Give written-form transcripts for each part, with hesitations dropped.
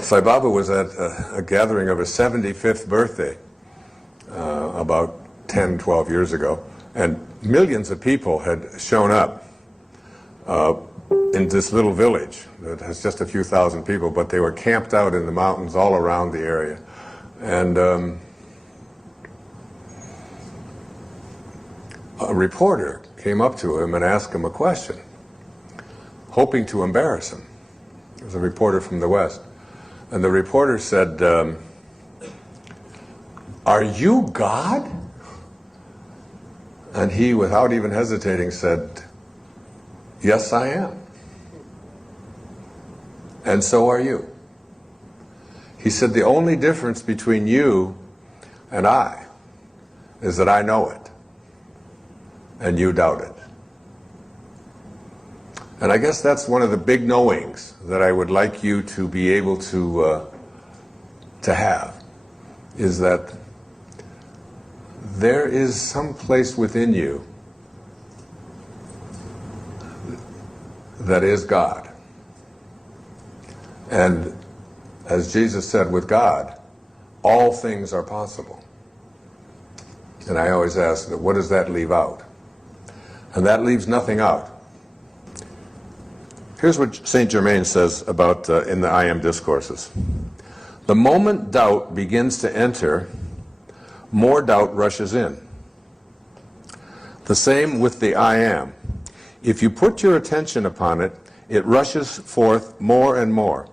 Sai Baba was at a gathering of his 75th birthday about 10, 12 years ago, and millions of people had shown up in this little village that has just a few thousand people, but they were camped out in the mountains all around the area. And a reporter came up to him and asked him a question, hoping to embarrass him. It was a reporter from the West. And the reporter said, "Are you God?" And he, without even hesitating, said, "Yes, I am. And so are you." He said, "The only difference between you and I is that I know it, and you doubt it." And I guess that's one of the big knowings that I would like you to be able to have, is that there is some place within you that is God. And as Jesus said, with God, all things are possible. And I always ask, what does that leave out? And that leaves nothing out. Here's what Saint Germain says about in the I Am Discourses. The moment doubt begins to enter, more doubt rushes in. The same with the I Am. If you put your attention upon it, it rushes forth more and more.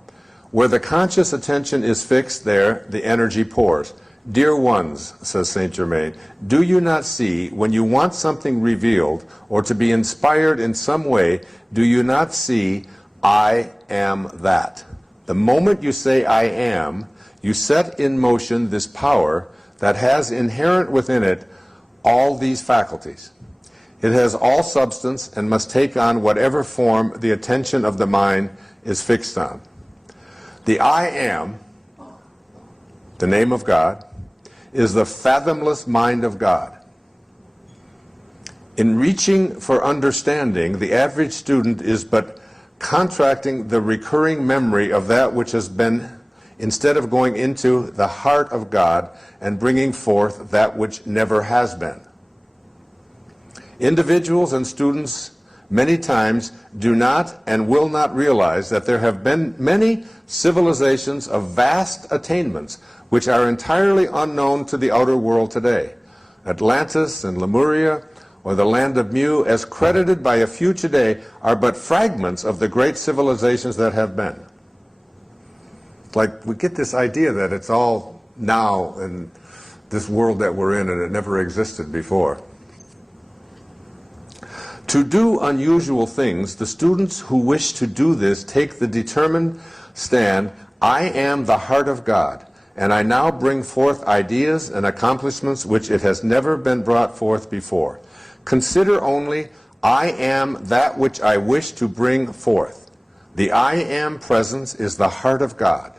Where the conscious attention is fixed, there the energy pours. Dear ones, says Saint Germain, do you not see, when you want something revealed or to be inspired in some way, do you not see, I am that? The moment you say I am, you set in motion this power that has inherent within it all these faculties. It has all substance and must take on whatever form the attention of the mind is fixed on. The I am, the name of God, is the fathomless mind of God. In reaching for understanding, the average student is but contracting the recurring memory of that which has been, instead of going into the heart of God and bringing forth that which never has been. Individuals and students many times do not and will not realize that there have been many civilizations of vast attainments which are entirely unknown to the outer world today. Atlantis and Lemuria, or the land of Mu, as credited by a few today, are but fragments of the great civilizations that have been. Like, we get this idea that it's all now in this world that we're in and it never existed before. To do unusual things, the students who wish to do this take the determined stand, I am the heart of God, and I now bring forth ideas and accomplishments which it has never been brought forth before. Consider only, I am that which I wish to bring forth. The I am presence is the heart of God.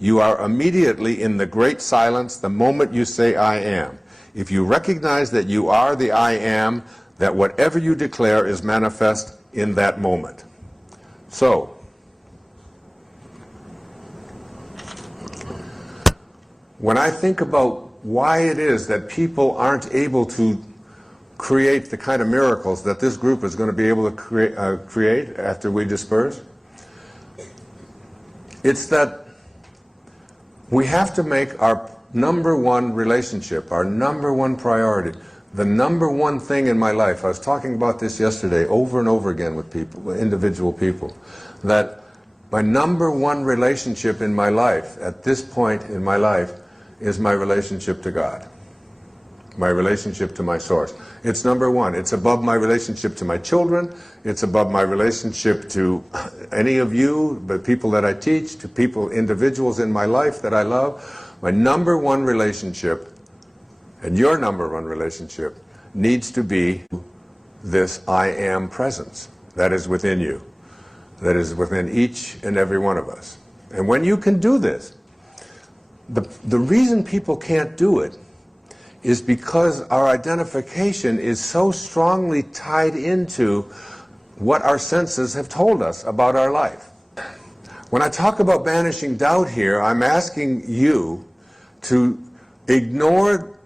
You are immediately in the great silence the moment you say I am. If you recognize that you are the I am, that whatever you declare is manifest in that moment. So, when I think about why it is that people aren't able to create the kind of miracles that this group is going to be able to create after we disperse, it's that we have to make our number one relationship, our number one priority, the number one thing in my life. I was talking about this yesterday over and over again with people, individual people, that my number one relationship in my life, at this point in my life, is my relationship to God, my relationship to my source. It's number one. It's above my relationship to my children. It's above my relationship to any of you, the people that I teach, to people, individuals in my life that I love. My number one relationship, and your number one relationship, needs to be this I am presence that is within you, that is within each and every one of us. And when you can do this, the reason people can't do it is because our identification is so strongly tied into what our senses have told us about our life. When I talk about banishing doubt here, I'm asking you to ignore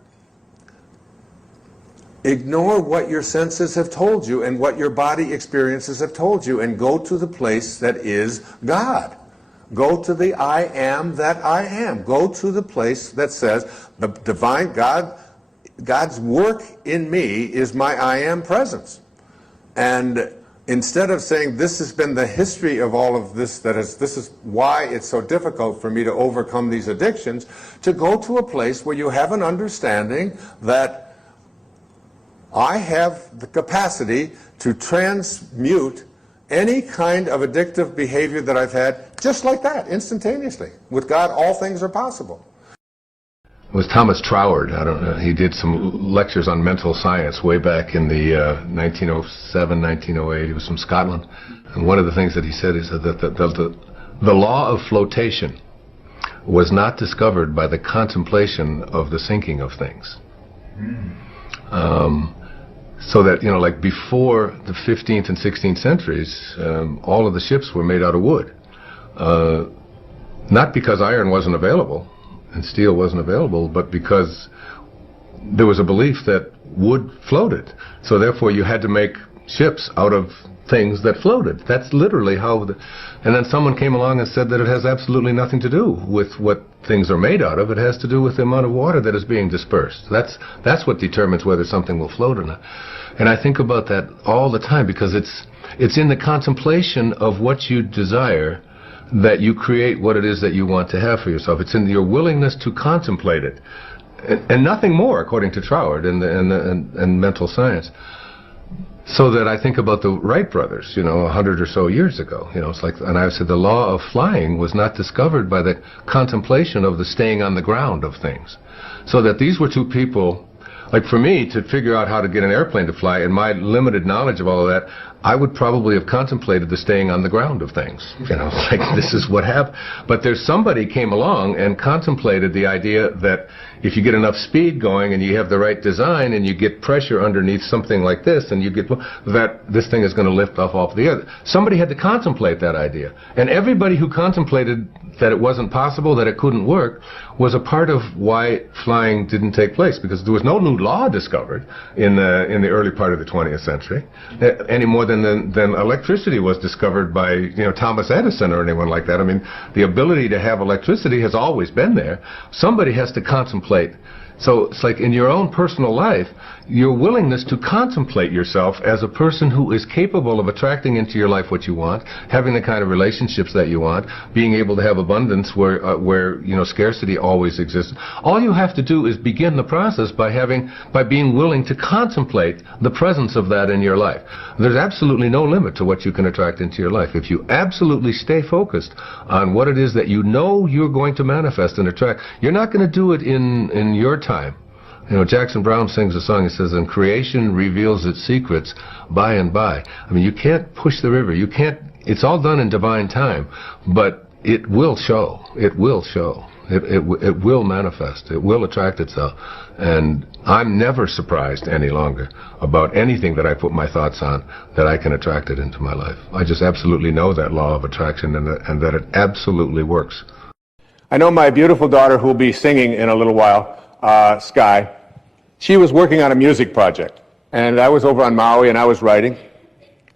what your senses have told you and what your body experiences have told you, and go to the place that is God. Go to the I am that I am. Go to the place that says the divine God's work in me is my I am presence. And instead of saying this has been the history of all of this, this is why it's so difficult for me to overcome these addictions, to go to a place where you have an understanding that I have the capacity to transmute any kind of addictive behavior that I've had, just like that, instantaneously. With God, all things are possible. It was Thomas Troward. I don't know. He did some lectures on mental science way back in the 1907, 1908. He was from Scotland. And one of the things that he said is that the law of flotation was not discovered by the contemplation of the sinking of things. So that, you know, like before the 15th and 16th centuries, all of the ships were made out of wood. Not because iron wasn't available and steel wasn't available, but because there was a belief that wood floated. So therefore you had to make ships out of things that floated. That's literally how and then someone came along and said that it has absolutely nothing to do with what things are made out of. It has to do with the amount of water that is being dispersed. That's what determines whether something will float or not. And I think about that all the time, because it's in the contemplation of what you desire that you create what it is that you want to have for yourself. It's in your willingness to contemplate it, and nothing more, according to Troward and mental science. So that I think about the Wright brothers, 100 or so years ago. It's like, and I said the law of flying was not discovered by the contemplation of the staying on the ground of things. So that these were two people, like for me, to figure out how to get an airplane to fly, in my limited knowledge of all of that, I would probably have contemplated the staying on the ground of things. Like this is what happened. But there's somebody came along and contemplated the idea that if you get enough speed going and you have the right design and you get pressure underneath something like this, and you get that this thing is going to lift off the earth. Somebody had to contemplate that idea. And everybody who contemplated that it wasn't possible, that it couldn't work, was a part of why flying didn't take place, because there was no new law discovered in the early part of the 20th century, any more than electricity was discovered by Thomas Edison or anyone like that. I mean, the ability to have electricity has always been there. Somebody has to contemplate. So it's like in your own personal life, your willingness to contemplate yourself as a person who is capable of attracting into your life what you want, having the kind of relationships that you want, being able to have abundance where scarcity always exists. All you have to do is begin the process by being willing to contemplate the presence of that in your life. There's absolutely no limit to what you can attract into your life. If you absolutely stay focused on what it is that you know you're going to manifest and attract, you're not going to do it in your time. Jackson Browne sings a song. He says, "And creation reveals its secrets by and by." I mean, you can't push the river. You can't. It's all done in divine time, but it will show. It will show. It will manifest. It will attract itself. And I'm never surprised any longer about anything that I put my thoughts on, that I can attract it into my life. I just absolutely know that law of attraction, and that it absolutely works. I know my beautiful daughter, who will be singing in a little while, Sky. She was working on a music project, and I was over on Maui and I was writing,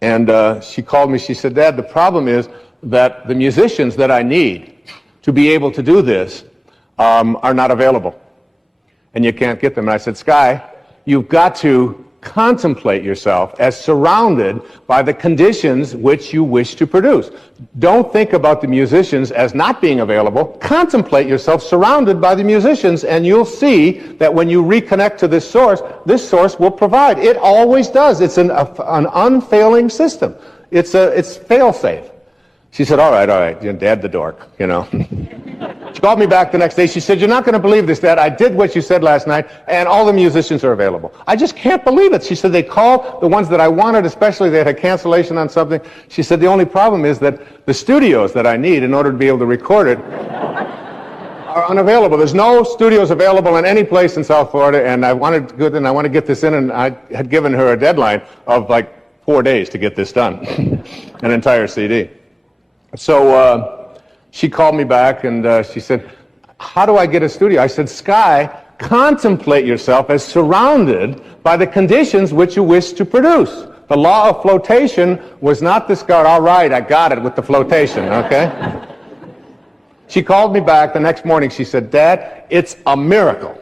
and she called me. She said, "Dad, the problem is that the musicians that I need to be able to do this are not available, and you can't get them." And I said, "Sky, you've got to contemplate yourself as surrounded by the conditions which you wish to produce. Don't think about the musicians as not being available. Contemplate yourself surrounded by the musicians, and you'll see that when you reconnect to this source will provide. It always does. It's an unfailing system. It's fail-safe." She said, all right, Dad the dork, She called me back the next day. She said, "You're not going to believe this, Dad. I did what you said last night, and all the musicians are available." I just can't believe it. She said, "They called the ones that I wanted, especially they had a cancellation on something." She said, "The only problem is that the studios that I need in order to be able to record it are unavailable. There's no studios available in any place in South Florida, and I want to get this in," and I had given her a deadline of like 4 days to get this done, an entire CD. So She called me back and she said, how do I get a studio? I said, Sky, contemplate yourself as surrounded by the conditions which you wish to produce. The law of flotation was not discovered. All right, I got it with the flotation, okay? She called me back the next morning. She said, Dad, it's a miracle.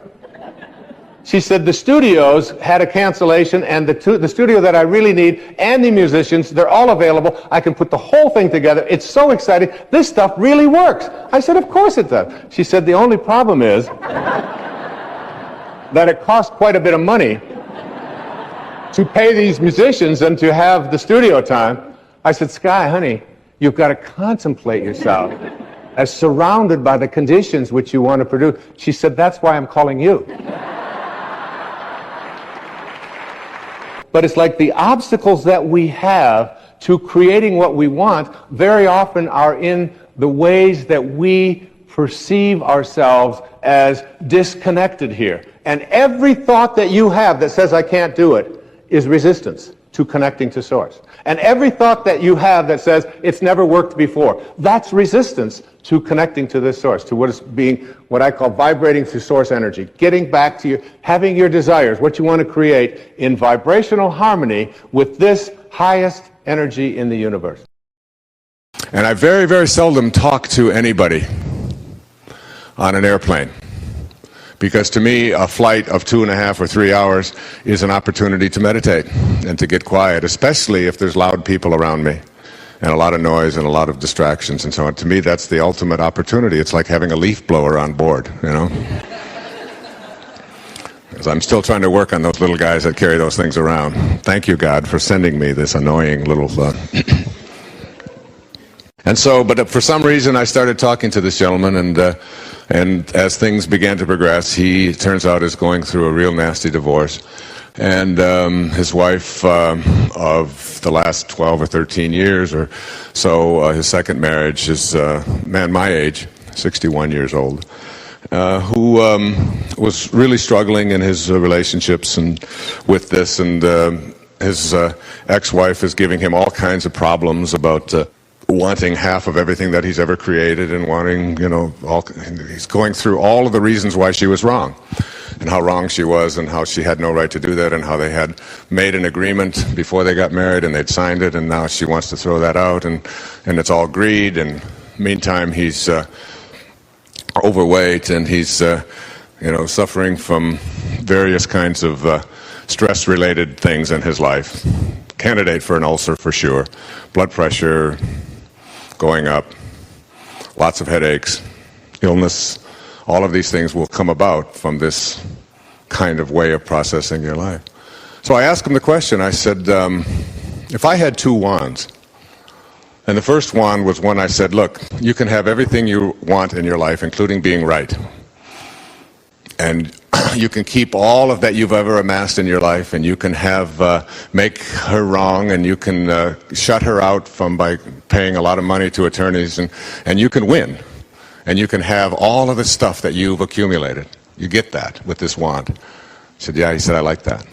She said, the studios had a cancellation, and the studio that I really need and the musicians, they're all available. I can put the whole thing together. It's so exciting. This stuff really works. I said, of course it does. She said, the only problem is that it costs quite a bit of money to pay these musicians and to have the studio time. I said, Sky, honey, you've got to contemplate yourself as surrounded by the conditions which you want to produce. She said, that's why I'm calling you. But it's like the obstacles that we have to creating what we want very often are in the ways that we perceive ourselves as disconnected here. And every thought that you have that says I can't do it is resistance to connecting to Source. And every thought that you have that says it's never worked before, that's resistance to connecting to this Source, to what is being, what I call vibrating through Source energy, getting back to your, having your desires, what you want to create in vibrational harmony with this highest energy in the universe. And I very, very seldom talk to anybody on an airplane, because to me a flight of 2.5 or 3 hours is an opportunity to meditate and to get quiet, especially if there's loud people around me and a lot of noise and a lot of distractions and so on. To me, that's the ultimate opportunity. It's like having a leaf blower on board, you know. Because I'm still trying to work on those little guys that carry those things around. Thank you, God, for sending me this annoying little And so, but for some reason I started talking to this gentleman, and as things began to progress, he, it turns out, is going through a real nasty divorce. And his wife of the last 12 or 13 years or so, his second marriage, is a man my age, 61 years old, who was really struggling in his relationships and with this, and his ex-wife is giving him all kinds of problems about wanting half of everything that he's ever created, and wanting, you know, he's going through all of the reasons why she was wrong, and how wrong she was, and how she had no right to do that, and how they had made an agreement before they got married and they'd signed it, and now she wants to throw that out, and it's all greed. And meantime, he's overweight, and he's you know, suffering from various kinds of stress-related things in his life. Candidate for an ulcer for sure. Blood pressure going up, lots of headaches, illness. All of these things will come about from this kind of way of processing your life. So I asked him the question. I said, if I had 2 wands, and the first wand was one I said, look, you can have everything you want in your life, including being right. And you can keep all of that you've ever amassed in your life, and you can have make her wrong, and you can shut her out from by paying a lot of money to attorneys, and you can win, and you can have all of the stuff that you've accumulated. You get that with this wand. I said, yeah. He said, I like that.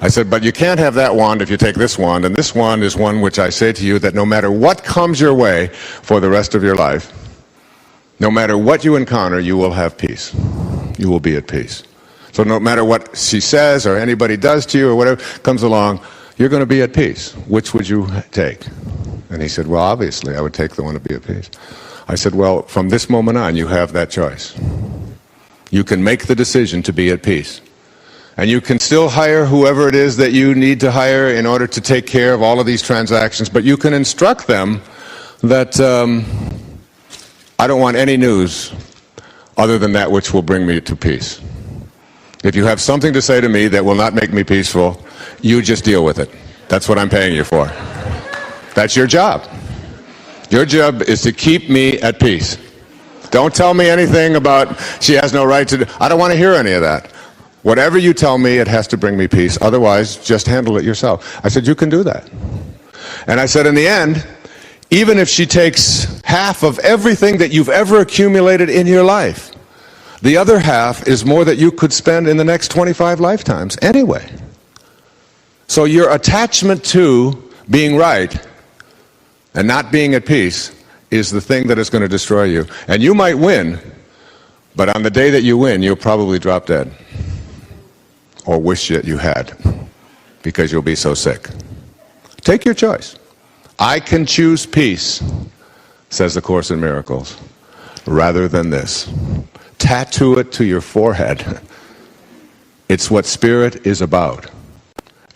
I said, but you can't have that wand if you take this wand, and this wand is one which I say to you that no matter what comes your way for the rest of your life, no matter what you encounter, you will have peace. You will be at peace. So no matter what she says or anybody does to you or whatever comes along, you're going to be at peace. Which would you take? And he said, well, obviously, I would take the one to be at peace. I said, well, from this moment on, you have that choice. You can make the decision to be at peace. And you can still hire whoever it is that you need to hire in order to take care of all of these transactions, but you can instruct them that I don't want any news other than that which will bring me to peace. If you have something to say to me that will not make me peaceful, you just deal with it. That's what I'm paying you for. That's your job. Your job is to keep me at peace. Don't tell me anything about she has no right to do. I don't want to hear any of that. Whatever you tell me, it has to bring me peace. Otherwise, just handle it yourself. I said, you can do that. And I said, in the end, even if she takes half of everything that you've ever accumulated in your life, the other half is more that you could spend in the next 25 lifetimes anyway. So your attachment to being right and not being at peace is the thing that is going to destroy you. And you might win, but on the day that you win, you'll probably drop dead. Or wish that you had, because you'll be so sick. Take your choice. I can choose peace, says the Course in Miracles, rather than this. Tattoo it to your forehead. It's what spirit is about.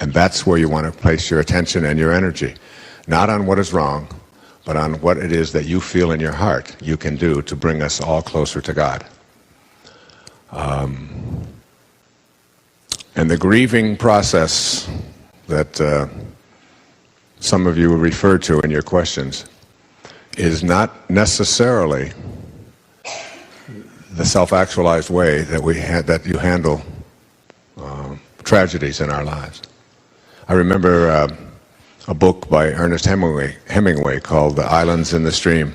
And that's where you want to place your attention and your energy. Not on what is wrong, but on what it is that you feel in your heart you can do to bring us all closer to God. And the grieving process that some of you referred to in your questions is not necessarily the self-actualized way that you handle tragedies in our lives. I remember a book by Ernest Hemingway called The Islands in the Stream.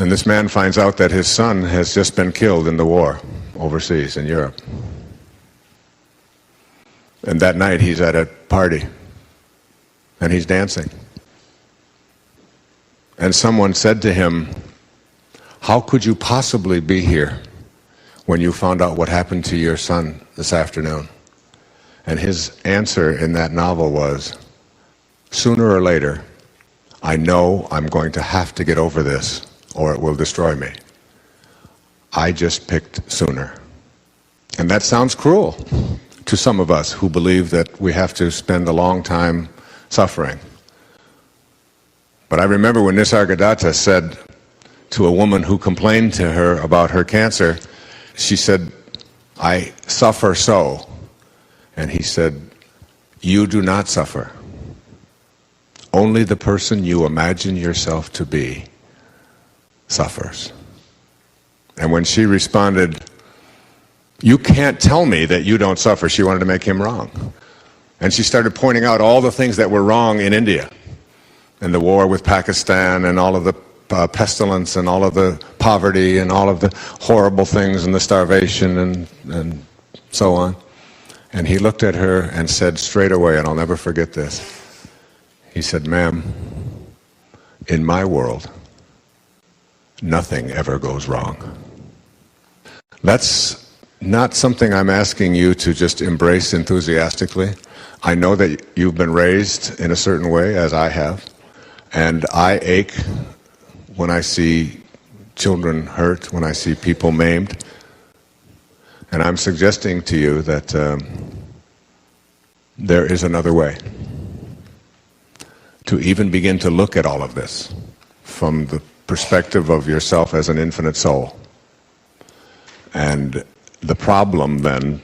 And this man finds out that his son has just been killed in the war overseas in Europe. And that night he's at a party and he's dancing. And someone said to him, "How could you possibly be here when you found out what happened to your son this afternoon?" And his answer in that novel was, "Sooner or later, I know I'm going to have to get over this or it will destroy me. I just picked sooner." And that sounds cruel to some of us who believe that we have to spend a long time suffering. But I remember when Nisargadatta said to a woman who complained to her about her cancer, she said, "I suffer so." And he said, "You do not suffer. Only the person you imagine yourself to be suffers." And when she responded, "You can't tell me that you don't suffer," she wanted to make him wrong. And she started pointing out all the things that were wrong in India, and the war with Pakistan, and all of the pestilence, and all of the poverty, and all of the horrible things, and the starvation, and so on. And he looked at her and said straight away, and I'll never forget this, he said, "Ma'am, in my world, nothing ever goes wrong." That's not something I'm asking you to just embrace enthusiastically. I know that you've been raised in a certain way, as I have, and I ache when I see children hurt, when I see people maimed. And I'm suggesting to you that there is another way to even begin to look at all of this from the perspective of yourself as an infinite soul. And the problem then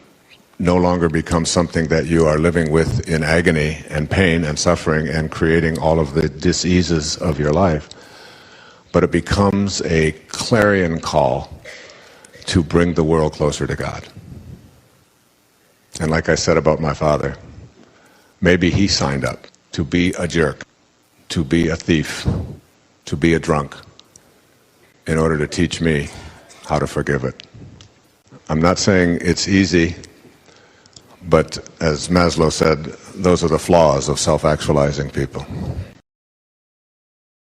no longer becomes something that you are living with in agony and pain and suffering and creating all of the diseases of your life, but it becomes a clarion call to bring the world closer to God. And like I said about my father, maybe he signed up to be a jerk, to be a thief, to be a drunk, in order to teach me how to forgive it. I'm not saying it's easy, but as Maslow said, those are the flaws of self-actualizing people.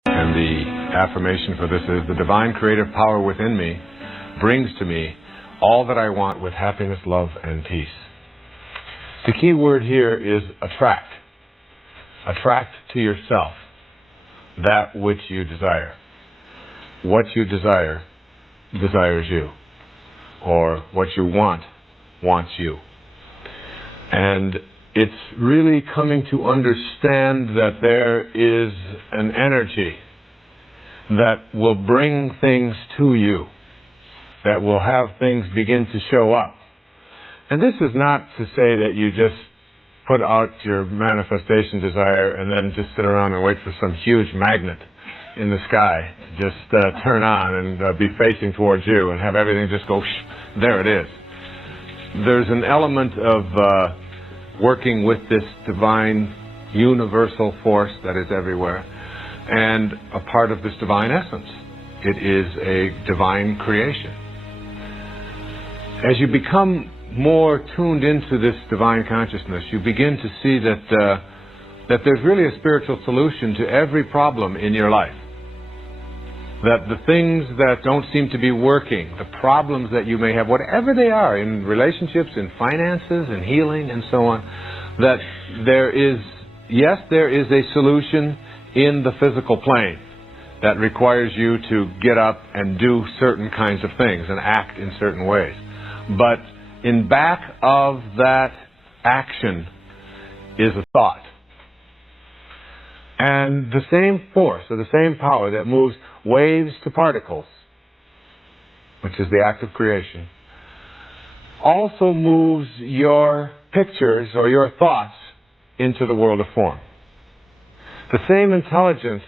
And the affirmation for this is, the divine creative power within me brings to me all that I want with happiness, love, and peace. The key word here is attract. Attract to yourself that which you desire. What you desire desires you, or what you want wants you. And it's really coming to understand that there is an energy that will bring things to you, that will have things begin to show up. And this is not to say that you just put out your manifestation desire and then just sit around and wait for some huge magnet in the sky to just turn on and be facing towards you and have everything just go, there it is. There's an element of working with this divine universal force that is everywhere, and a part of this divine essence. It is a divine creation. As you become more tuned into this divine consciousness, you begin to see that that there's really a spiritual solution to every problem in your life. That the things that don't seem to be working, the problems that you may have, whatever they are, in relationships, in finances, in healing, and so on, that there is, yes, there is a solution in the physical plane that requires you to get up and do certain kinds of things and act in certain ways. But in back of that action is a thought. And the same force, or the same power that moves waves to particles, which is the act of creation, also moves your pictures or your thoughts into the world of form. The same intelligence,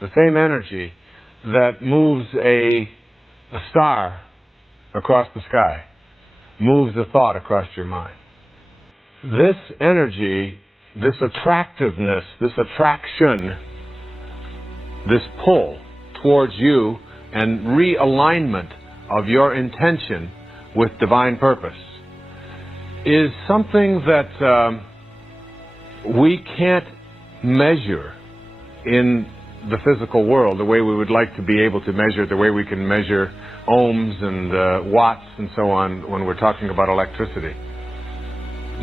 the same energy that moves a star across the sky moves a thought across your mind. This energy, this attractiveness, this attraction, this pull towards you and realignment of your intention with divine purpose is something that we can't measure in the physical world the way we would like to be able to measure, the way we can measure ohms and watts and so on when we're talking about electricity.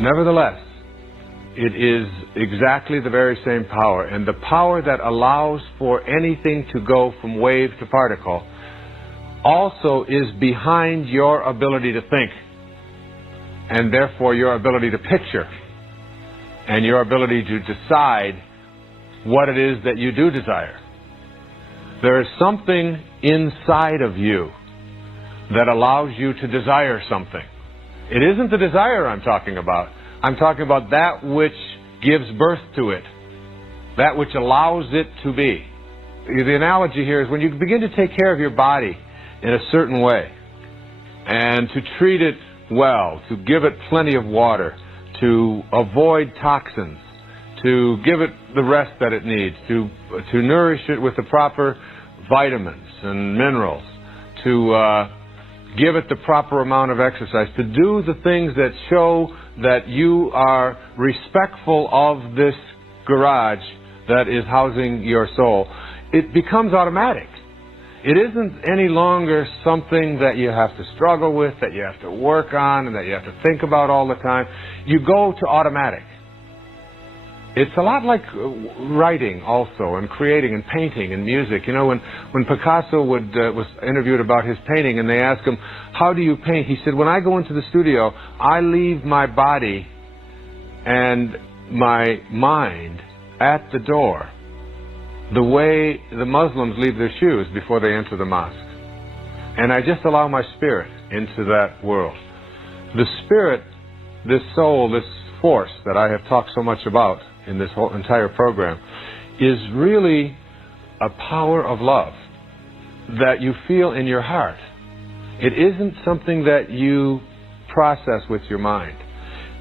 Nevertheless, it is exactly the very same power, and the power that allows for anything to go from wave to particle also is behind your ability to think, and therefore your ability to picture, and your ability to decide what it is that you do desire. There is something inside of you that allows you to desire something. It isn't the desire I'm talking about. I'm talking about that which gives birth to it, that which allows it to be. The analogy here is when you begin to take care of your body in a certain way and to treat it well, to give it plenty of water, to avoid toxins, to give it the rest that it needs, to nourish it with the proper vitamins and minerals, to give it the proper amount of exercise, to do the things that show that you are respectful of this garage that is housing your soul. It becomes automatic. It isn't any longer something that you have to struggle with, that you have to work on, and that you have to think about all the time. You go to automatic. It's a lot like writing also, and creating, and painting, and music. You know, when Picasso was interviewed about his painting, and they asked him, how do you paint? He said, when I go into the studio, I leave my body and my mind at the door, the way the Muslims leave their shoes before they enter the mosque. And I just allow my spirit into that world. The spirit, this soul, this force that I have talked so much about in this whole entire program, is really a power of love that you feel in your heart. It isn't something that you process with your mind.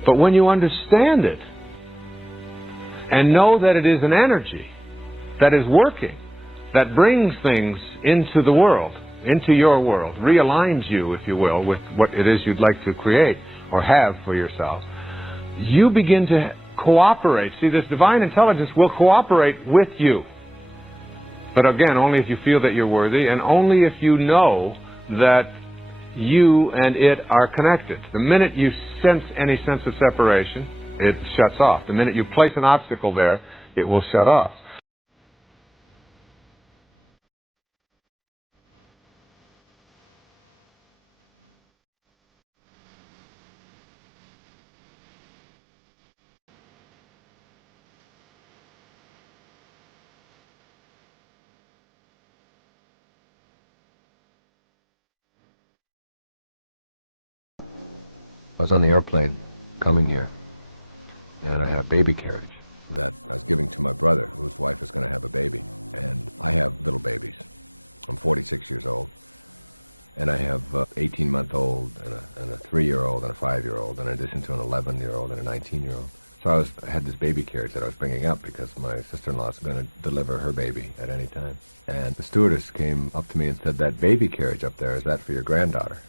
But when you understand it and know that it is an energy that is working, that brings things into the world, into your world, realigns you, if you will, with what it is you'd like to create or have for yourself, you begin to cooperate. See, this divine intelligence will cooperate with you. But again, only if you feel that you're worthy, and only if you know that you and it are connected. The minute you sense any sense of separation, it shuts off. The minute you place an obstacle there, it will shut off. I was on the airplane coming here, and I had a baby carriage that I was giving to my brother, whose wife is going to have a baby. And I have little babies. I'm 46 years old, and I have an 18-month-old and a 3-year-old and a 5-year-old, in addition to an 11-year-old and a 19-year-old. So I had this baby carriage that I was bringing up because my sister-in-law is going to deliver her baby at any time. And the stewardess came up to me and said, that baby carriage up there, is that for your granddaughter?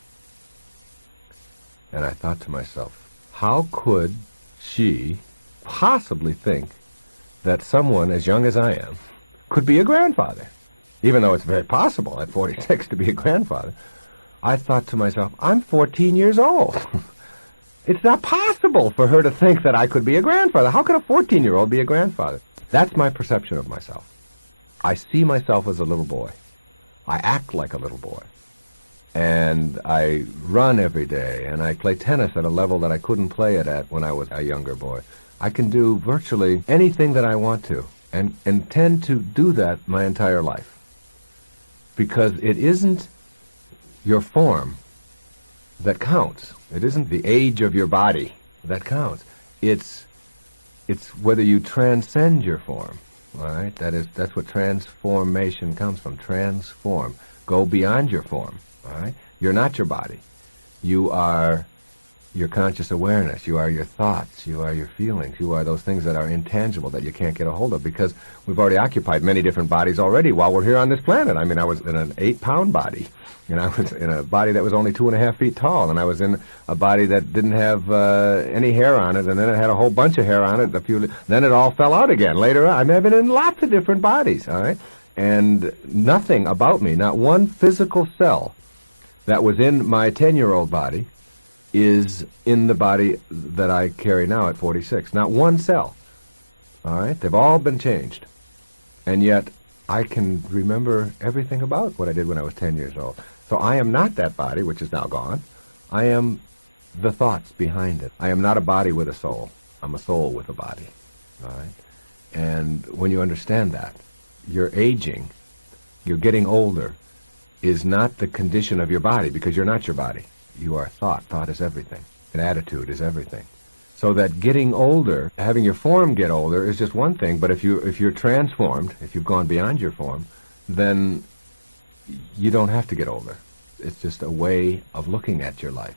And I thought to myself, how could she possibly think that someone as young as I am could be a grandfather. Even though it's very possible at 46 to be a grandfather, I thought to myself, I'm 14 years old. It's not possible for her to think that I could be a grandfather. How could a 14-year-old be a grandfather? That's my perception of myself. I see myself as a little boy. I act like a little boy. And I run every day, and I play tennis at a level that I couldn't play it at when I was a younger boy. I can do virtually anything that I want to, and intend to do that my entire life. Because it isn't your form that counts. It isn't the age of your body that counts. It's whether you transcend your form. All right? That's what transformation comes from. Transform. Go beyond your form. All right? You're not your body. You are your conscious awareness. You are your thoughts. You are your feelings. You are those things that are intangible that you can't get a hold of, because we've already occupied many different bodies already while we're here on this planet. I mean, I was in an 8-pound body, and I was in a body that was only 2.5 feet tall, and I was in a body that didn't have any hair on it, and then it had a whole bunch of hair on it. Then it all fell out again later on. I mean, I've been in lots of different bodies, all right? And nothing about me, not one physical cell that was in my 10-year-old body is in the body that I carry now at 46. Not one cell. All right? They've all been changed. And yet, I can remember everything about what I did when I was 10 years old. So I am not that body, which is now gone. I am the thoughts behind it. I am not a body with a soul. I'm a soul with a body. All right? And when you understand that, your aging, you're getting older, is not the condition of your body, because you're not your body. You are thought. Thought is everything. And attitude is everything. So that getting older, having your form get older, is just one thing. But if you're transformed, if you've gone beyond your form, then you don't have to get older. It's just a way of looking at your life.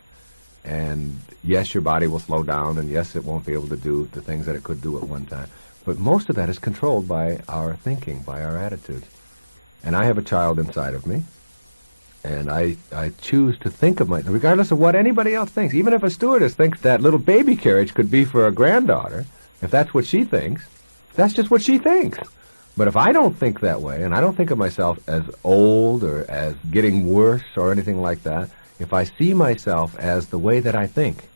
And yes, your body will slow down, and yes, it won't be able to do the things that it could do at one time. But most of that is controlled by our thinking, by our attitudes. And I have a child inside of me. And I choose to think of myself, regardless of what anybody else thinks. Even if a stewardess thinks that little baby carriage could be for a granddaughter, if that's what she thinks, that's just what she thinks. But if I don't think that way, and I don't think of myself as old or as getting worse or anything like that, if I see myself as the way that I think,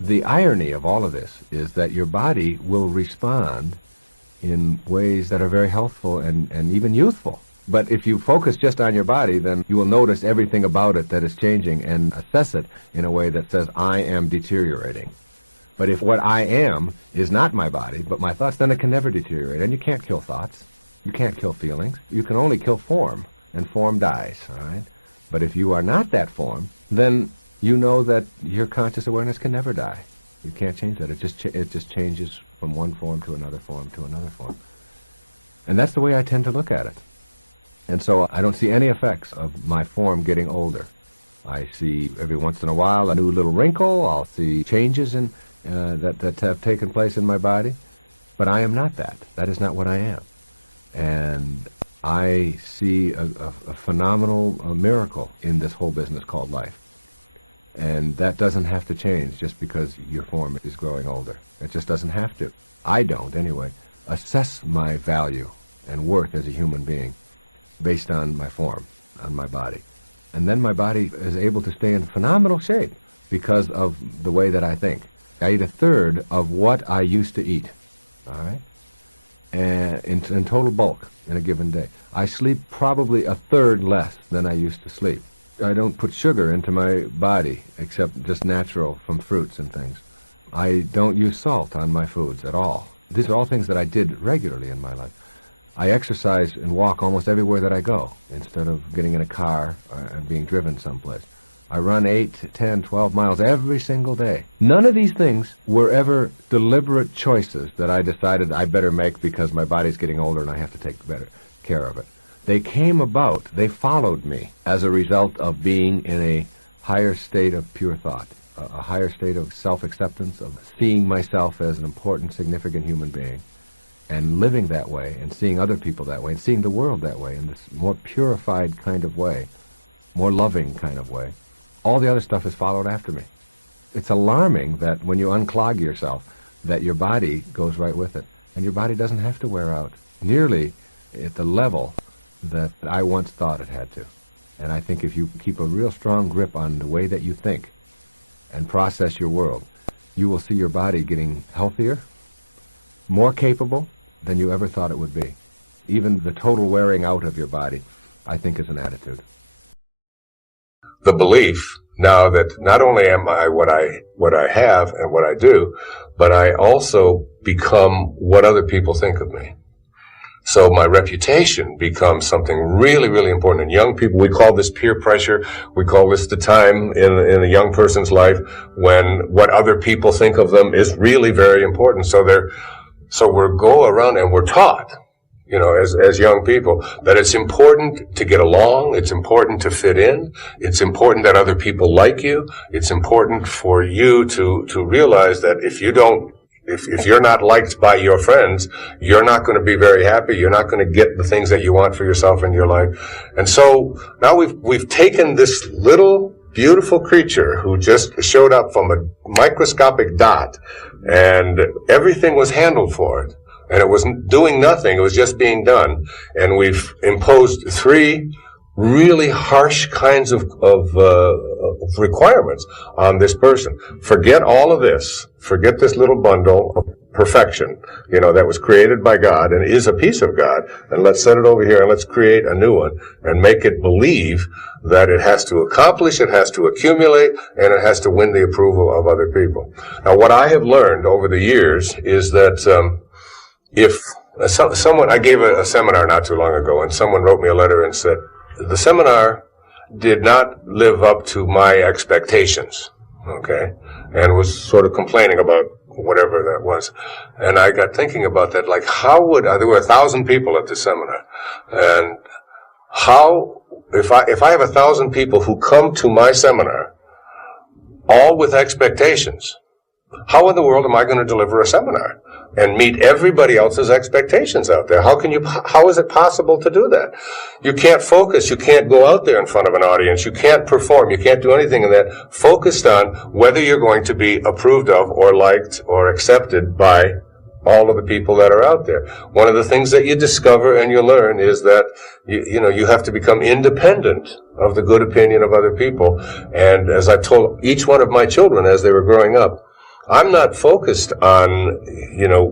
the irony of all of this is that your body will respond in ways that are very healthful and even youthful. But if you focus just on your body, then you will notice everything about it that is changing and assess it in a way that says, I am deteriorating. But if what I am is not my body, but my thoughts, then it can never deteriorate. And you can't kill thoughts. You can't kill feelings. You can only kill form, and form dies, all right? But if you are not that form, then you know that your conscious awareness can never die. You can't change that. It just changes from one form to another form to another form. And that's the way I tend to look at it. And so I don't see any effects of my form getting older. I see every once in a while a new little wrinkle. I'll see changes in that have taken place in my body. But I am not that. That is not what I am. And I see a phenomenal miracle in this whole business called life. And that doesn't have to change just because your form is growing older. It just doesn't have to. I don't, anyway, assess my value and worth as a human being based on my form, on my body. And then my body is able to stay in phenomenal shape because of the way that I think. I eat a third of what I used to eat, all right, and in total bulk in a given day. I sleep probably a third less than I used to sleep. I don't put sugar into my body except just natural from fruits and things. I don't use salt on my foods at all. These are all things that I did regularly in my life. I exercise and walk almost everywhere that I go instead of getting in a car and being driven someplace. I run 8, 10, 12 miles every single day. None of these things were ever deliberate choices that I decided I better make because my body's getting older and I have to take better care of it. They came about, they followed me as a result of being in a higher state of pure thought, a higher state of self-acceptance, of seeing myself as an important, significant human being, and living that way, and seeing other people that way, and seeing the world that way, in this more purified kind of way, more loving kind of way. All the other stuff has followed after me. It's alarming that when you unclog yourself, that your body goes right with it. And your body doesn't have to wear out nearly at the level that I once thought it had to. And I think if you keep a real strong grip on the way that you think and process your world, you will see your body getting healthier, more capable than you ever thought it would be. Even the total wearing out of your body, I think, is an attitude. The belief now that not only am I what I have and what I do, but I also become what other people think of me. So my reputation becomes something really, really important. And young people, we call this peer pressure. We call this the time in a young person's life when what other people think of them is really very important. So we're go around and we're taught, as young people, that it's important to get along, it's important to fit in, it's important that other people like you, it's important for you to realize that if you're not liked by your friends, you're not going to be very happy, you're not going to get the things that you want for yourself in your life. And so now we've taken this little beautiful creature who just showed up from a microscopic dot, and everything was handled for it. And it was doing nothing, it was just being done. And we've imposed 3 really harsh kinds of requirements on this person. Forget all of this. Forget this little bundle of perfection, that was created by God and is a piece of God. And let's set it over here and let's create a new one and make it believe that it has to accomplish, it has to accumulate, and it has to win the approval of other people. Now, what I have learned over the years is that if someone, I gave a seminar not too long ago, and someone wrote me a letter and said, the seminar did not live up to my expectations, okay, and was sort of complaining about whatever that was. And I got thinking about that, like there were 1,000 people at the seminar, and if I have 1,000 people who come to my seminar, all with expectations, how in the world am I going to deliver a seminar and meet everybody else's expectations out there? How is it possible to do that? You can't focus. You can't go out there in front of an audience. You can't perform. You can't do anything in that focused on whether you're going to be approved of or liked or accepted by all of the people that are out there. One of the things that you discover and you learn is that you have to become independent of the good opinion of other people. And as I told each one of my children as they were growing up, I'm not focused on,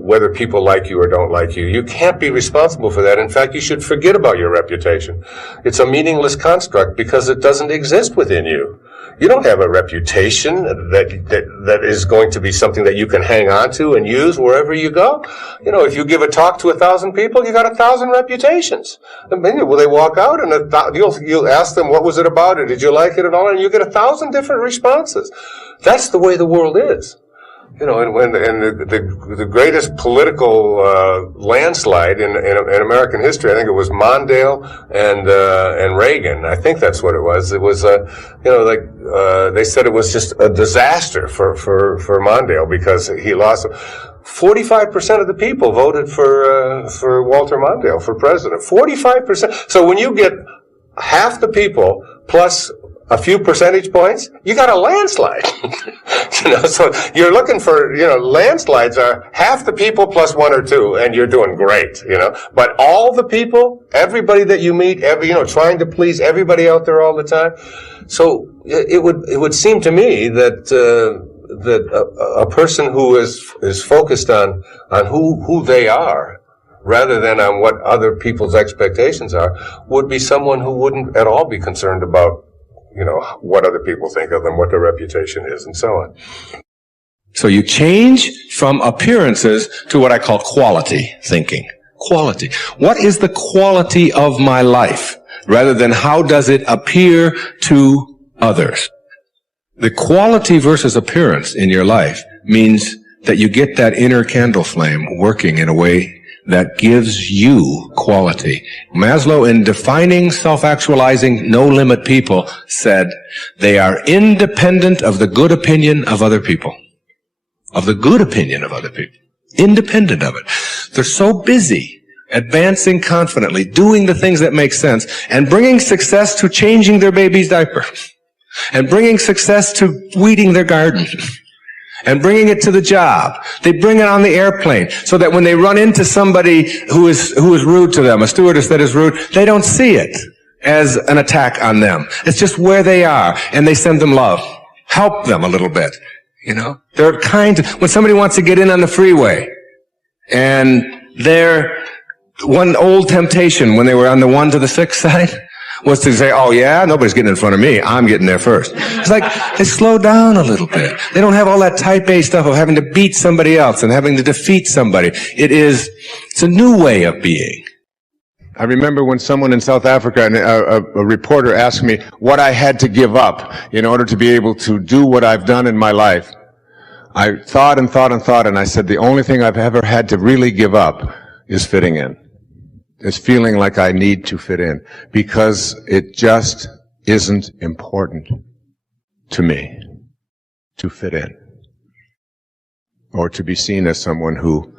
whether people like you or don't like you. You can't be responsible for that. In fact, you should forget about your reputation. It's a meaningless construct because it doesn't exist within you. You don't have a reputation that is going to be something that you can hang on to and use wherever you go. If you give a talk to 1,000 people, you got 1,000 reputations. And maybe they walk out and you'll ask them, what was it about, or did you like it at all? And you get 1,000 different responses. That's the way the world is. And the greatest political landslide in American history, I think it was Mondale and Reagan. I think that's what it was. It was they said it was just a disaster for Mondale because he lost. 45% of the people voted for Walter Mondale for president. 45%. So when you get half the people plus a few percentage points, you got a landslide. So you're looking for, landslides are half the people plus 1 or 2, and you're doing great, But all the people, everybody that you meet, trying to please everybody out there all the time. So it would seem to me that a person who is focused on who they are, rather than on what other people's expectations are, would be someone who wouldn't at all be concerned about what other people think of them, what their reputation is, and so on. So you change from appearances to what I call quality thinking. Quality. What is the quality of my life? Rather than how does it appear to others? The quality versus appearance in your life means that you get that inner candle flame working in a way that gives you quality. Maslow, in defining self-actualizing, no-limit people, said they are independent of the good opinion of other people. Of the good opinion of other people. Independent of it. They're so busy advancing confidently, doing the things that make sense, and bringing success to changing their baby's diaper, and bringing success to weeding their garden, and bringing it to the job. They bring it on the airplane so that when they run into somebody who is rude to them, a stewardess that is rude, they don't see it as an attack on them. It's just where they are, and they send them love. Help them a little bit, you know. They're kind. When somebody wants to get in on the freeway, and they're one old temptation when they were on the 1 to the 6 side was to say, oh yeah, nobody's getting in front of me, I'm getting there first. It's like, they slow down a little bit. They don't have all that type A stuff of having to beat somebody else and having to defeat somebody. It's a new way of being. I remember when someone in South Africa, a reporter asked me what I had to give up in order to be able to do what I've done in my life. I thought and thought and thought, and I said the only thing I've ever had to really give up is fitting in. It's feeling like I need to fit in, because it just isn't important to me to fit in or to be seen as someone who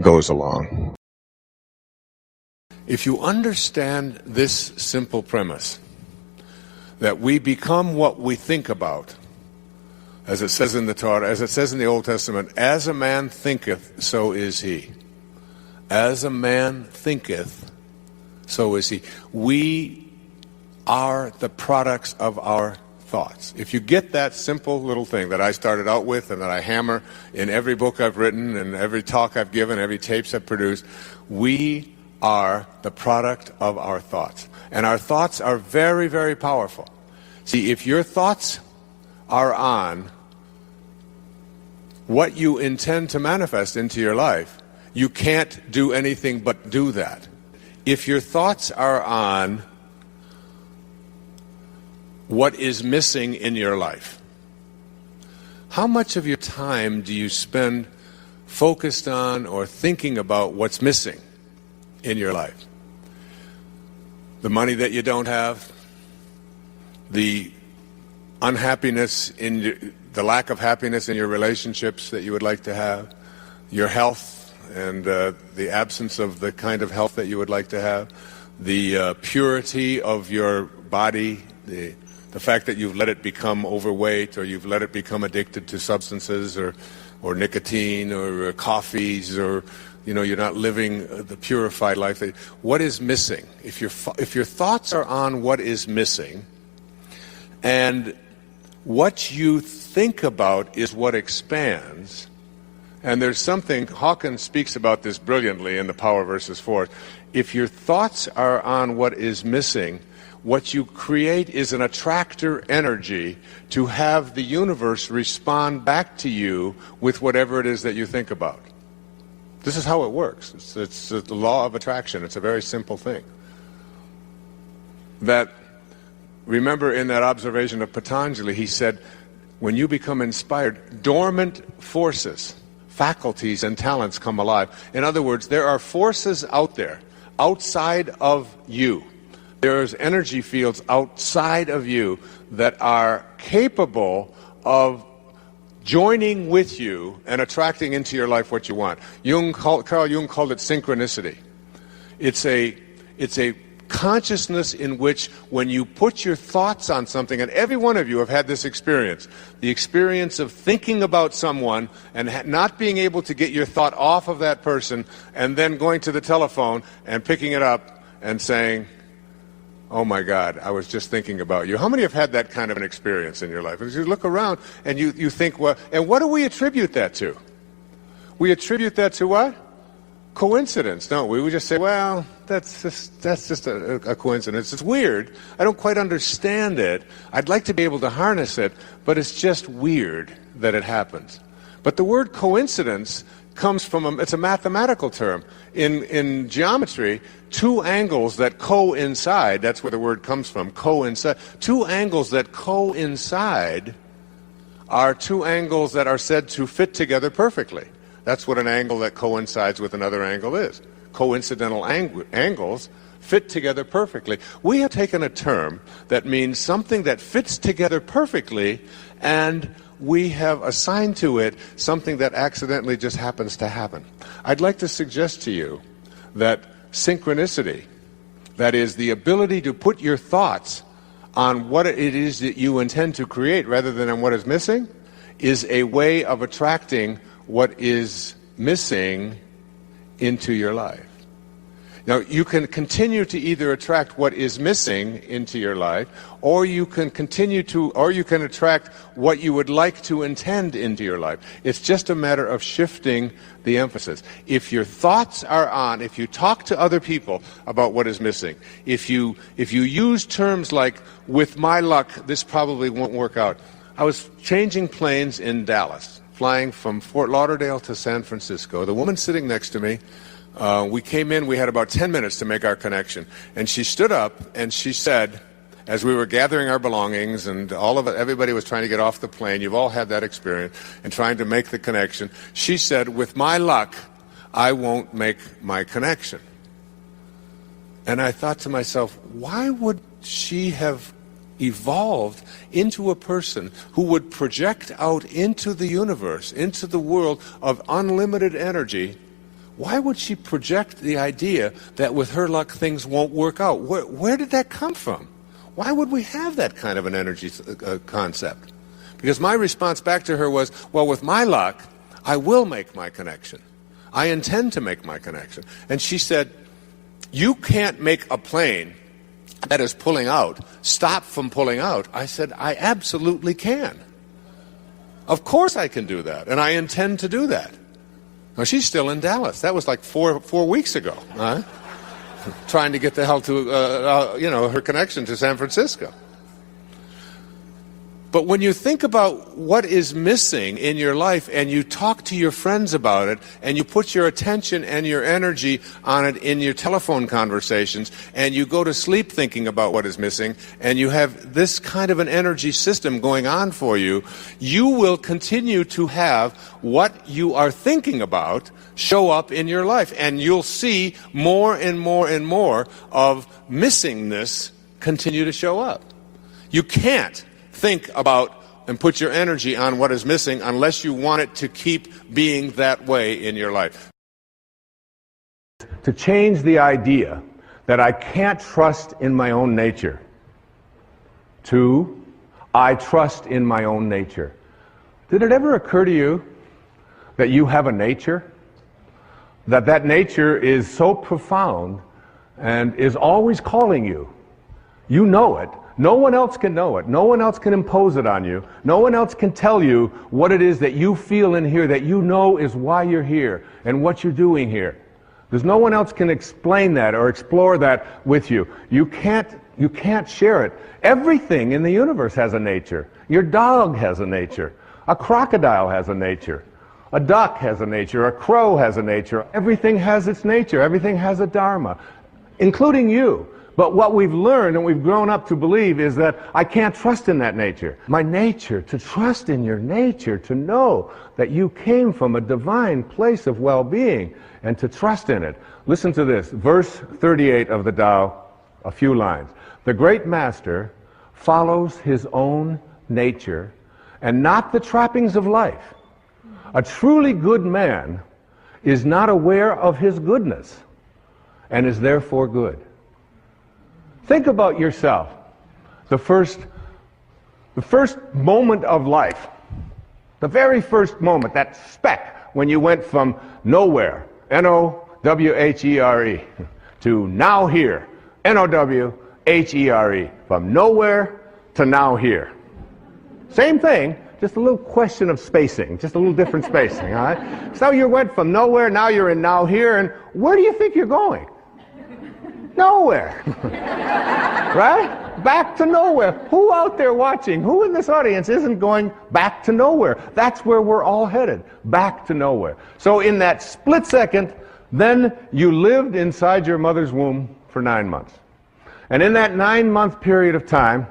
goes along. If you understand this simple premise, that we become what we think about, as it says in the Torah, as it says in the Old Testament, as a man thinketh, so is he. As a man thinketh, so is he. We are the products of our thoughts. If you get that simple little thing that I started out with and that I hammer in every book I've written and every talk I've given, every tapes I've produced, we are the product of our thoughts. And our thoughts are very, very powerful. See, if your thoughts are on what you intend to manifest into your life, you can't do anything but do that. If your thoughts are on what is missing in your life, how much of your time do you spend focused on or thinking about what's missing in your life? The money that you don't have, the unhappiness the lack of happiness in your relationships that you would like to have, your health and the absence of the kind of health that you would like to have, the purity of your body, the fact that you've let it become overweight or you've let it become addicted to substances or nicotine or coffees, or you're not living the purified life. What is missing? If your thoughts are on what is missing, and what you think about is what expands. And there's something, Hawkins speaks about this brilliantly in The Power versus Force. If your thoughts are on what is missing, what you create is an attractor energy to have the universe respond back to you with whatever it is that you think about. This is how it works. It's the law of attraction. It's a very simple thing. Remember in that observation of Patanjali, he said, when you become inspired, dormant forces, faculties and talents come alive. In other words, there are forces out there, outside of you. There's energy fields outside of you that are capable of joining with you and attracting into your life what you want. Carl Jung called it synchronicity. It's a consciousness in which when you put your thoughts on something, and every one of you have had this experience, the experience of thinking about someone and not being able to get your thought off of that person, and then going to the telephone and picking it up and saying, oh my God, I was just thinking about you. How many have had that kind of an experience in your life? As you look around and you think, well, and what do we attribute that to? We attribute that to what? Coincidence, don't we? We just say, well, that's just a coincidence. It's weird. I don't quite understand it. I'd like to be able to harness it, but it's just weird that it happens. But the word coincidence comes from it's a mathematical term. In geometry, two angles that coincide, that's where the word comes from, coincide. Two angles that coincide are two angles that are said to fit together perfectly. That's what an angle that coincides with another angle is. Coincidental angles fit together perfectly. We have taken a term that means something that fits together perfectly, and we have assigned to it something that accidentally just happens to happen. I'd like to suggest to you that synchronicity, that is the ability to put your thoughts on what it is that you intend to create rather than on what is missing, is a way of attracting what is missing into your life. Now, you can continue to either attract what is missing into your life, or you can attract what you would like to intend into your life. It's just a matter of shifting the emphasis. If your thoughts are on, if you talk to other people about what is missing, if you use terms like, with my luck, this probably won't work out. I was changing planes in Dallas, flying from Fort Lauderdale to San Francisco. The woman sitting next to me, we came in, we had about 10 minutes to make our connection. And she stood up and she said, as we were gathering our belongings and everybody was trying to get off the plane, you've all had that experience, and trying to make the connection, she said, with my luck, I won't make my connection. And I thought to myself, why would she have evolved into a person who would project out into the universe, into the world of unlimited energy? Why would she project the idea that with her luck things won't work out? Where did that come from? Why would we have that kind of an energy concept? Because my response back to her was, well, with my luck, I will make my connection. I intend to make my connection. And she said, you can't make a plane that is pulling out stop from pulling out. I said, I absolutely can. Of course I can do that, and I intend to do that. Now, she's still in Dallas. That was like four weeks ago. Trying to get the hell to, her connection to San Francisco. But when you think about what is missing in your life and you talk to your friends about it and you put your attention and your energy on it in your telephone conversations and you go to sleep thinking about what is missing and you have this kind of an energy system going on for you, you will continue to have what you are thinking about show up in your life, and you'll see more and more and more of missingness continue to show up. You can't think about and put your energy on what is missing unless you want it to keep being that way in your life. To change the idea that I can't trust in my own nature to I trust in my own nature. Did it ever occur to you that you have a nature? That nature is so profound and is always calling you. You know it. No one else can know it. No one else can impose it on you. No one else can tell you what it is that you feel in here that you know is why you're here and what you're doing here. There's no one else can explain that or explore that with you. You can't share it. Everything in the universe has a nature. Your dog has a nature. A crocodile has a nature. A duck has a nature. A crow has a nature. Everything has its nature. Everything has a dharma, including you. But what we've learned and we've grown up to believe is that I can't trust in that nature. My nature, to trust in your nature, to know that you came from a divine place of well-being and to trust in it. Listen to this, verse 38 of the Tao, a few lines. The great master follows his own nature and not the trappings of life. A truly good man is not aware of his goodness and is therefore good. Think about yourself. The first moment of life, the very first moment, that speck when you went from nowhere, N-O-W-H-E-R-E, to now here, N-O-W-H-E-R-E, from nowhere to now here. Same thing, just a little question of spacing, just a little different spacing, all right? So you went from nowhere, now you're in now here, and where do you think you're going? Nowhere. Right? Back to nowhere. Who out there watching, who in this audience isn't going back to nowhere? That's where we're all headed, back to nowhere. So in that split second, then you lived inside your mother's womb for 9 months. And in that 9-month period of time,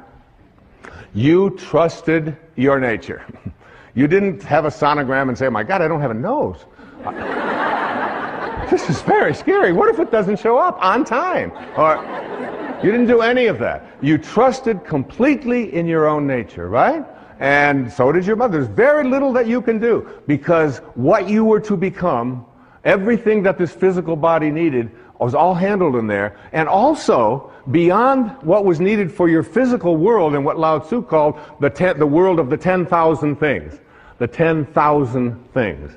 you trusted your nature. You didn't have a sonogram and say, oh my God, I don't have a nose. This is very scary. What if it doesn't show up on time? Or you didn't do any of that. You trusted completely in your own nature, right? And so did your mother. There's very little that you can do because what you were to become, everything that this physical body needed, was all handled in there. And also, beyond what was needed for your physical world and what Lao Tzu called the world of the 10,000 things. The 10,000 things.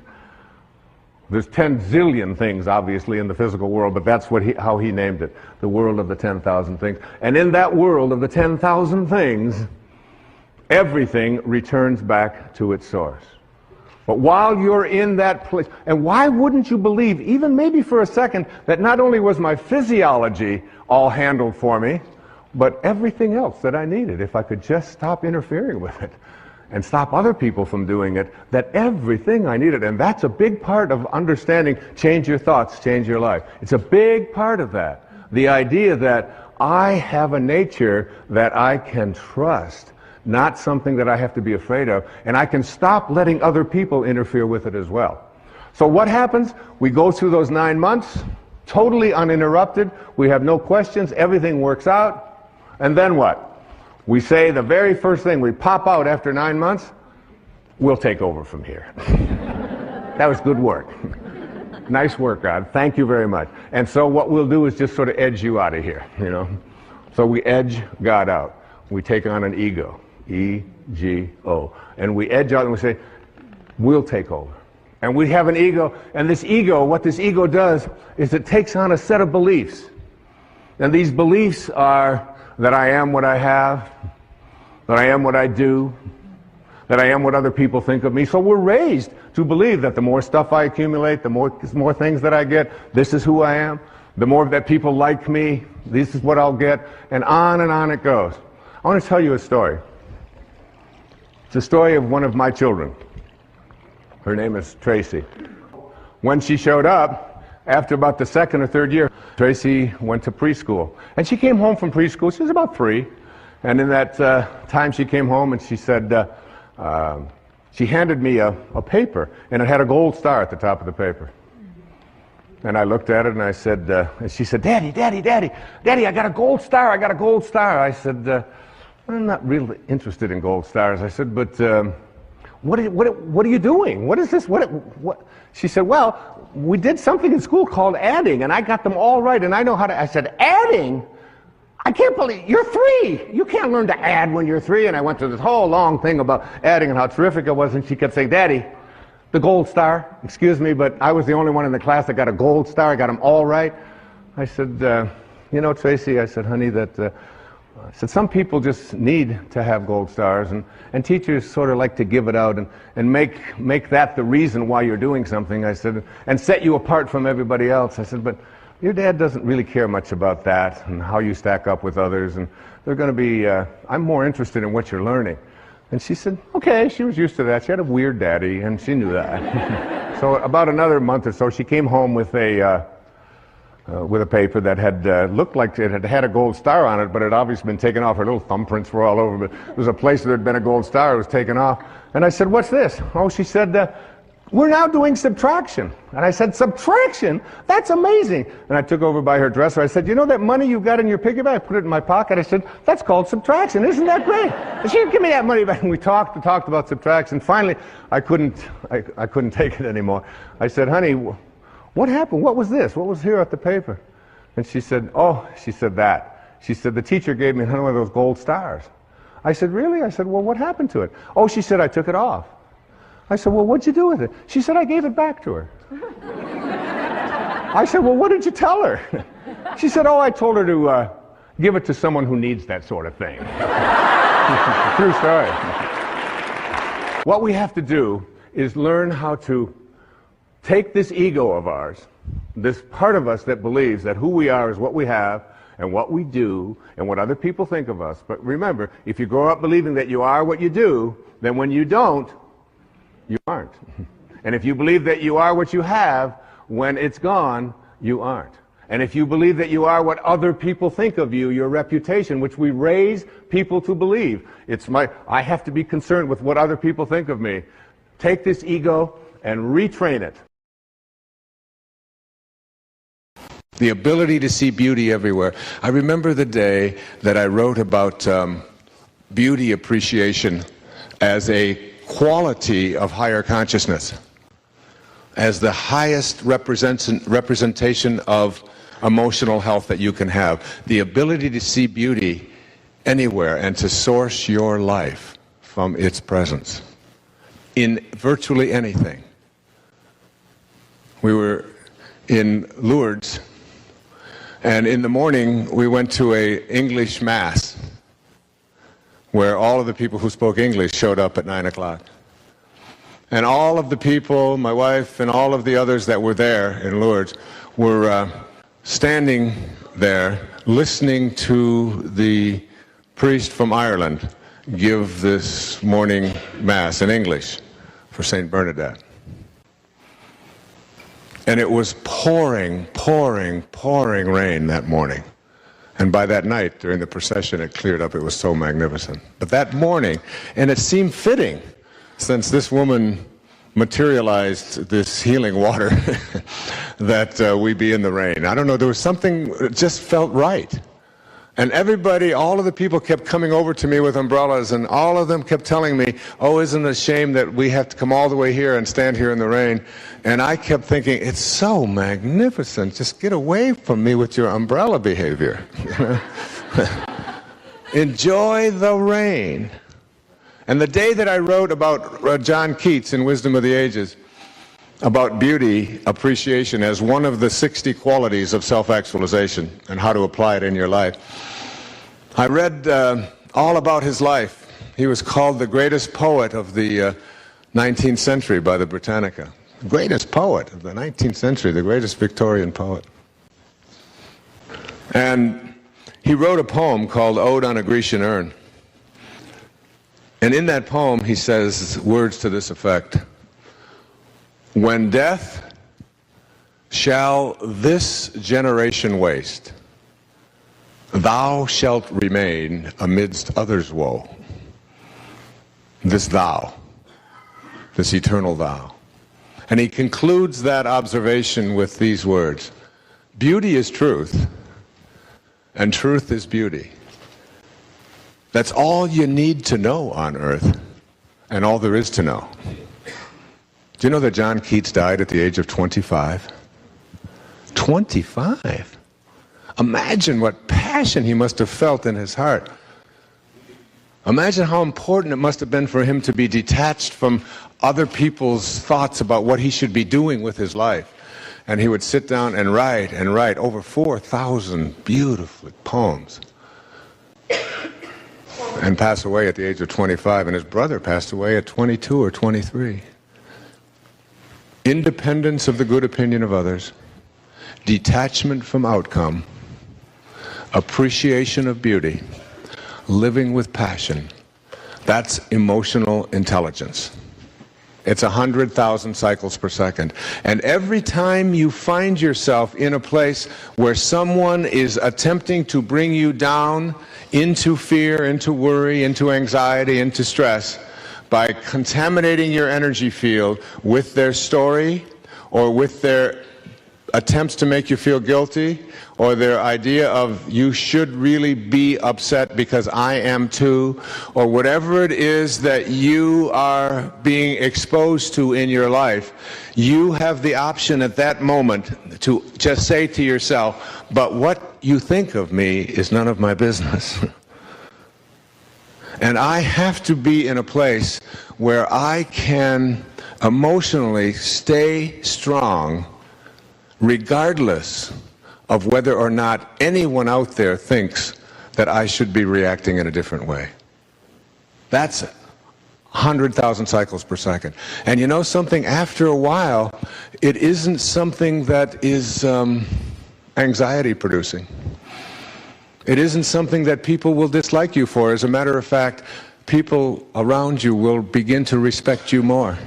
There's 10 zillion things, obviously, in the physical world, but that's how he named it, the world of the 10,000 things. And in that world of the 10,000 things, everything returns back to its source. But while you're in that place, and why wouldn't you believe, even maybe for a second, that not only was my physiology all handled for me, but everything else that I needed, if I could just stop interfering with it and stop other people from doing it, that everything I needed. And that's a big part of understanding change your thoughts, change your life. It's a big part of that. The idea that I have a nature that I can trust, not something that I have to be afraid of, and I can stop letting other people interfere with it as well. So what happens? We go through those 9 months, totally uninterrupted. We have no questions. Everything works out. And then what? We say the very first thing, we pop out after 9 months, we'll take over from here. That was good work. Nice work, God. Thank you very much. And so what we'll do is just sort of edge you out of here, you know. So we edge God out. We take on an ego, E-G-O. And we edge out and we say, we'll take over. And we have an ego, and this ego, what this ego does is it takes on a set of beliefs. And these beliefs are that I am what I have, that I am what I do, that I am what other people think of me. So we're raised to believe that the more stuff I accumulate, the more things that I get, this is who I am. The more that people like me, this is what I'll get, and on it goes. I want to tell you a story. It's a story of one of my children. Her name is Tracy. When she showed up, after about the second or third year, Tracy went to preschool. And she came home from preschool. She was about 3. And in that time she came home and she said, she handed me a paper, and it had a gold star at the top of the paper. And I looked at it and I said, and she said, Daddy, I got a gold star, I said, I'm not really interested in gold stars. I said, but what are you doing? What is this? What? She said, well, we did something in school called adding, and I got them all right, and I know how to. I said, adding? I can't believe, you're 3. You can't learn to add when you're 3. And I went through this whole long thing about adding and how terrific it was, and she kept saying, Daddy, the gold star, excuse me, but I was the only one in the class that got a gold star. I got them all right. I said, you know, Tracy, I said, honey, I said, some people just need to have gold stars, and teachers sort of like to give it out and make that the reason why you're doing something, I said, and set you apart from everybody else. I said, but your dad doesn't really care much about that and how you stack up with others, and they're going to be, I'm more interested in what you're learning. And she said, okay, she was used to that. She had a weird daddy, and she knew that. So about another month or so, she came home with a paper that had looked like it had a gold star on it, but it had obviously been taken off. Her little thumbprints were all over, but there was a place that had been a gold star. It was taken off. And I said, what's this? Oh, she said, we're now doing subtraction. And I said, subtraction? That's amazing. And I took over by her dresser. I said, you know that money you've got in your piggy bank? I put it in my pocket. I said, that's called subtraction. Isn't that great? And she said, give me that money back. And we talked about subtraction. Finally, I couldn't take it anymore. I said, honey, what happened? What was this? What was here at the paper? And she said, that. She said, the teacher gave me one of those gold stars. I said, really? I said, well, what happened to it? Oh, she said, I took it off. I said, well, what'd you do with it? She said, I gave it back to her. I said, well, what did you tell her? She said, oh, I told her to give it to someone who needs that sort of thing. True story. What we have to do is learn how to take this ego of ours, this part of us that believes that who we are is what we have and what we do and what other people think of us. But remember, if you grow up believing that you are what you do, then when you don't, you aren't. And if you believe that you are what you have, when it's gone, you aren't. And if you believe that you are what other people think of you, your reputation, which we raise people to believe, I have to be concerned with what other people think of me. Take this ego and retrain it. The ability to see beauty everywhere. I remember the day that I wrote about beauty appreciation as a quality of higher consciousness, as the highest representation of emotional health that you can have. The ability to see beauty anywhere and to source your life from its presence. in virtually anything. We were in Lourdes, and in the morning we went to an English Mass where all of the people who spoke English showed up at 9 o'clock. And all of the people, my wife and all of the others that were there in Lourdes, were standing there listening to the priest from Ireland give this morning Mass in English for St. Bernadette. And it was pouring, pouring, pouring rain that morning. And by that night, during the procession, it cleared up. It was so magnificent. But that morning, and it seemed fitting, since this woman materialized this healing water, that we be in the rain. I don't know, there was something that just felt right. And everybody, all of the people kept coming over to me with umbrellas, and all of them kept telling me, oh, isn't it a shame that we have to come all the way here and stand here in the rain? And I kept thinking, it's so magnificent. Just get away from me with your umbrella behavior. Enjoy the rain. And the day that I wrote about John Keats in Wisdom of the Ages, about beauty appreciation as one of the 60 qualities of self-actualization and how to apply it in your life, I read all about his life. He was called the greatest poet of the 19th century by the Britannica. The greatest poet of the 19th century, the greatest Victorian poet. And he wrote a poem called Ode on a Grecian Urn. And in that poem he says words to this effect: when death shall this generation waste, thou shalt remain amidst others' woe. This thou, this eternal thou. And he concludes that observation with these words: beauty is truth, and truth is beauty. That's all you need to know on earth, and all there is to know. Do you know that John Keats died at the age of 25? 25? Imagine what passion he must have felt in his heart. Imagine how important it must have been for him to be detached from other people's thoughts about what he should be doing with his life. And he would sit down and write over 4,000 beautiful poems and pass away at the age of 25. And his brother passed away at 22 or 23. Independence of the good opinion of others, detachment from outcome, appreciation of beauty, living with passion. That's emotional intelligence. It's 100,000 cycles per second. And every time you find yourself in a place where someone is attempting to bring you down into fear, into worry, into anxiety, into stress, by contaminating your energy field with their story or with their attempts to make you feel guilty or their idea of you should really be upset because I am too, or whatever it is that you are being exposed to in your life, you have the option at that moment to just say to yourself, but what you think of me is none of my business. And I have to be in a place where I can emotionally stay strong regardless of whether or not anyone out there thinks that I should be reacting in a different way. That's 100,000 cycles per second. And you know something? After a while, it isn't something that is anxiety producing. It isn't something that people will dislike you for. As a matter of fact, people around you will begin to respect you more,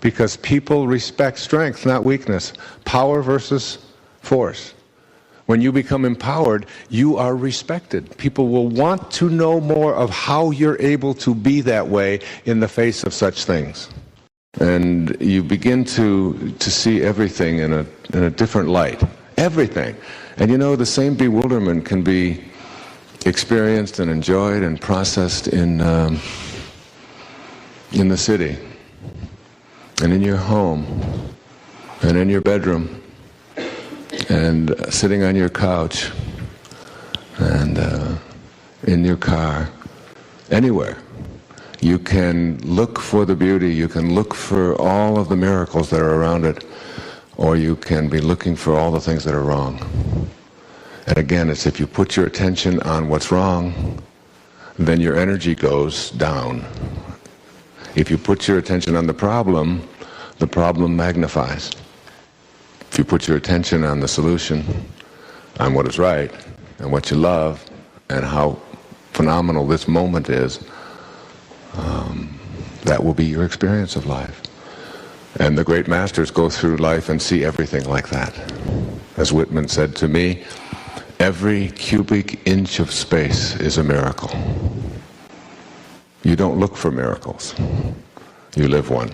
because people respect strength, not weakness. Power versus force. When you become empowered, you are respected. People will want to know more of how you're able to be that way in the face of such things. And you begin to see everything in a different light. Everything. And you know, the same bewilderment can be experienced and enjoyed and processed in the city, and in your home, and in your bedroom, and sitting on your couch, and in your car, anywhere. You can look for the beauty, you can look for all of the miracles that are around it, or you can be looking for all the things that are wrong. And again, it's if you put your attention on what's wrong, then your energy goes down. If you put your attention on the problem magnifies. If you put your attention on the solution, on what is right, and what you love, and how phenomenal this moment is, that will be your experience of life. And the great masters go through life and see everything like that. As Whitman said to me, every cubic inch of space is a miracle. You don't look for miracles. You live one.